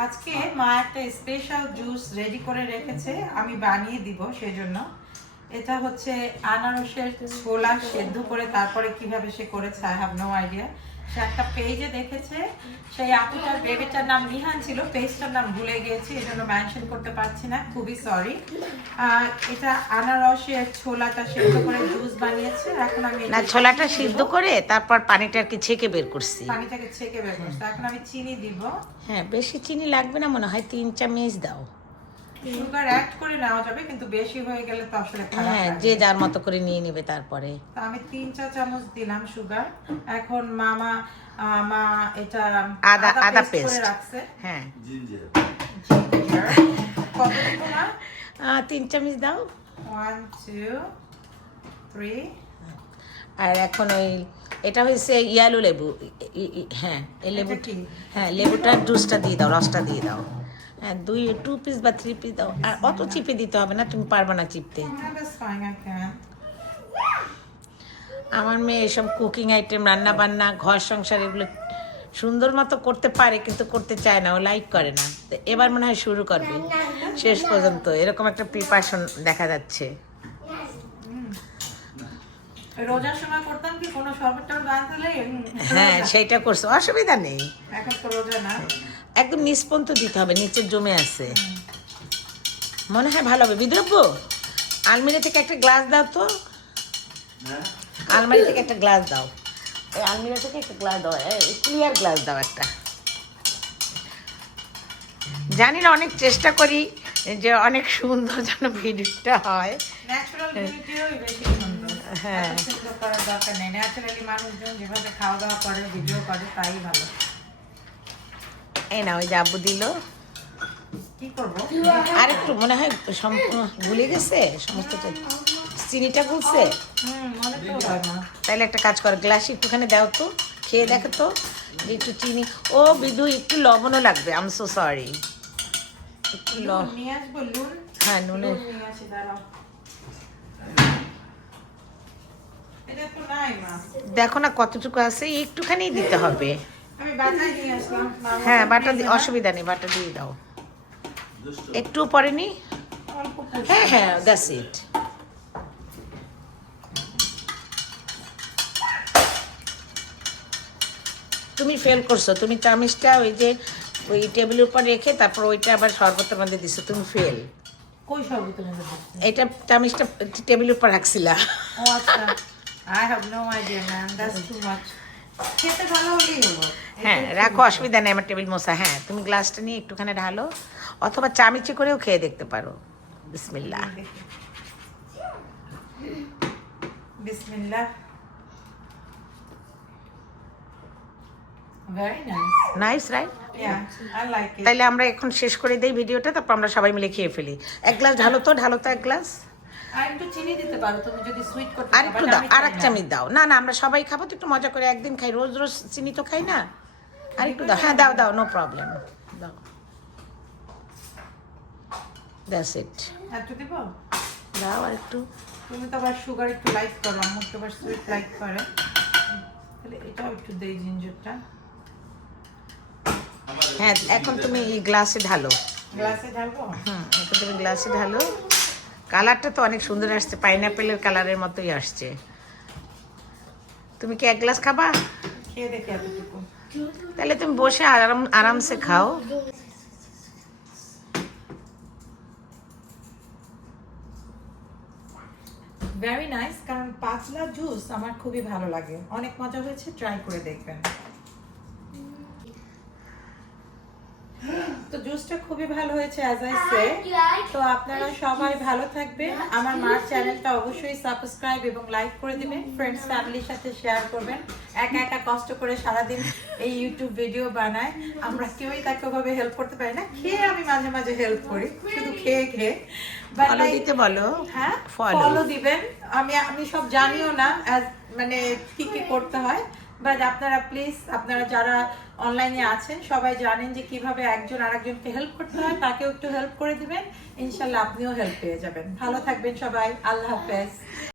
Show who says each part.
Speaker 1: আজকে মা একটা স্পেশাল জুস রেডি করে রেখেছে, আমি বানিয়ে দিব সেজন্য। এটা হচ্ছে আনারসের ছোলা সেদ্ধ করে তারপরে কীভাবে সে করেছে আই হ্যাভ নো আইডিয়া সে একটা পেজে দেখেছে। সেই আপুটার বেবিটার নাম নিহান ছিল পেজটার নাম ভুলে গিয়েছি এই জন্য মেনশন করতে পারছি না খুবই সরি এটা আনারসের ছোলাটা সেদ্ধ করে জুস বানিয়েছে এখন আমি
Speaker 2: না ছোলাটা সিদ্ধ করে তারপর পানিটা আর কি ছেঁকে বের করছি?
Speaker 1: পানিটাকে ছেঁকে বের করছি এখন আমি চিনি দিব।
Speaker 2: হ্যাঁ বেশি চিনি লাগবে না মনে হয় তিন চামচ দাও।
Speaker 1: সুগার অ্যাড করে নেওয়া যাবে কিন্তু বেশি হয়ে গেলে তো আসলে
Speaker 2: হ্যাঁ যে যার মতো করে নিয়ে নেবে তারপরে।
Speaker 1: তো আমি তিন চা চামচ দিলাম সুগার। এখন মামা মা এটা
Speaker 2: আদা- আদা
Speaker 1: করে রাখছে।
Speaker 2: হ্যাঁ।
Speaker 3: জিঞ্জার
Speaker 1: কত দিব না?
Speaker 2: তিন চামচ দাও।
Speaker 1: ওয়ান টু থ্রি
Speaker 2: আর এখন ওই এটা হয়েছে ইয়ালো লেবু। হ্যাঁ এই লেবু? হ্যাঁ লেবুটার জুসটা দিয়ে দাও রসটা দিয়ে দাও। হ্যাঁ দুই টু পিস বা থ্রি পিস দাও। আর অত চিপে দিতে হবে না তুমি পারবে না চিপতে। আমার মেয়ে এসব কুকিং আইটেম রান্না বান্না ঘর সংসার এগুলো সুন্দর মতো করতে পারে কিন্তু করতে চায় না ও লাইক করে না। তো এবার মনে হয় শুরু করবে। শেষ পর্যন্ত। এরকম একটা প্রিপারেশন দেখা যাচ্ছে।
Speaker 1: রোজার সময় করতাম কি কোনো শরবতটার গান
Speaker 2: হ্যাঁ সেইটা করছ। অসুবিধা নেই।
Speaker 1: এখন তো রোজা না।
Speaker 2: একদম নিষ্পন্ত দিতে হবে নিচে জমে আছে। মনে হয় ভালো হবে। বিদ্রব্য আলমারি থেকে একটা গ্লাস দাও তো।
Speaker 3: হ্যাঁ?
Speaker 2: আলমারি থেকে একটা গ্লাস দাও। এই আলমারি থেকে একটা গ্লাস দাও ক্লিয়ার গ্লাস দাও একটা। জানি না অনেক চেষ্টা করি যে অনেক সুন্দর যেন ভিডিওটা হয়। হ্যাঁ।
Speaker 1: ন্যাচারালি মানুষজন যেভাবে খাওয়া দাওয়া করে ভিডিও করে তাই ভালো।
Speaker 2: এই না ওই যে আব্বু দিল। আর একটু মনে হয় সম্পূর্ণ ভুলে গেছে সমস্তটা চিনিটা গুলছে তাহলে একটা কাজ কর গ্লাস একটুখানি দাও তো খেয়ে দেখো তো যে একটু চিনি। ও বিদু একটু লবণও লাগবে আম সো সরি একটু ল
Speaker 1: লুন নিয়ে আসব লুন
Speaker 2: হ্যাঁ নুনে। দেখো না কতটুকু আছে একটুখানি দিতে হবে। হ্যাঁ বাটা অসুবিধা নেই বাটা দিয়ে দাও। একটু পরে নি? হ্যাঁ হ্যাঁ দ্যাটস ইট তুমি ফেল করছ তুমি চামিচটা ওই যে ওই টেবিলের উপর রেখে তারপর ওইটা আবার শরবতের মধ্যে দিছো তুমি ফেল
Speaker 1: কই শরবতের মধ্যে
Speaker 2: এটা চামিচটা টেবিলের উপর রাখছিলা।
Speaker 1: ও আচ্ছা। I have no idea ma'am that's too much খেতে ভালো হলেই হলো।
Speaker 2: হ্যাঁ রাখো অসুবিধা নেই আমার টেবিল মশা। হ্যাঁ তুমি গ্লাসটা নিয়ে একটুখানি ঢালো অথবা চামিচি করেও খেয়ে দেখতে পারো। বিসমিল্লা
Speaker 1: বিসমিল্লাহ। নাইস
Speaker 2: রাইট তাইলে আমরা এখন শেষ করে দেই ভিডিওটা তারপর আমরা সবাই মিলে খেয়ে ফেলি। এক গ্লাস ঢালো তো ঢালো তো এক গ্লাস।
Speaker 1: আর একটু চিনি দিতে পারো তুমি যদি সুইট করতে
Speaker 2: আর একটু দাও আর এক চামচ দাও। না না আমরা সবাই খাব তো একটু মজা করে একদিন খাই। রোজ রোজ চিনি তো খাই না? আর একটু দাও। হ্যাঁ দাও দাও নো প্রবলেম দাও। দ্যাটস ইট
Speaker 1: একটু দিব?
Speaker 2: দাও আর একটু।
Speaker 1: তুমি তো আবার সুগার একটু লাইক করো আমার তো আবার সুইট লাইক করে। তাহলে এটাও একটু দেই জিঞ্জারটা
Speaker 2: হ্যাঁ এখন তুমি এই গ্লাসে ঢালো।
Speaker 1: গ্লাসে ঢালবো?
Speaker 2: হুম এখন তুমি গ্লাসে ঢালো। কালারটা তো অনেক সুন্দর আসছে পাইনাপেলের কালারের মতোই আসছে। তুমি কি এক গ্লাস খাবা?
Speaker 1: খেয়ে দেখি এতটুকু।
Speaker 2: তাহলে তুমি বসে আরাম আরামসে খাও।
Speaker 1: ভেরি নাইস কারণ পাতলা জুস আমার খুবই ভালো লাগে। অনেক মজা হয়েছে ট্রাই করে দেখবেন। তো জুসটা খুবই ভালো হয়েছে অ্যাজ আই সে তো আপনারা সবাই ভালো থাকবেন। আমার মার চ্যানেলটা অবশ্যই সাবস্ক্রাইব এবং লাইক করে দিবেন। ফ্রেন্ডস ফ্যামিলির সাথে শেয়ার করবেন। একা একা কষ্ট করে সারাদিন এই ইউটিউব ভিডিও বানায়। আমরা কেউই তাকে ওভাবে হেল্প করতে পারি না। খেয়ে আমি মাঝে মাঝে হেল্প করি। শুধু খেয়ে খেয়ে।
Speaker 2: ফলো দিতে বলো।
Speaker 1: হ্যাঁ. ফলো দিবেন। আমি আমি সব জানিও না মানে কি কি করতে হয়। বাট আপনারা প্লিজ আপনারা যারা অনলাইনে আছেন, সবাই জানেন যে কীভাবে একজন আরেকজনকে হেল্প করতে হয়, তাকেও একটু হেল্প করে দিবেন। ইনশাল্লাহ আপনিও হেল্প পেয়ে যাবেন। ভালো থাকবেন সবাই। আল্লাহ হাফেজ।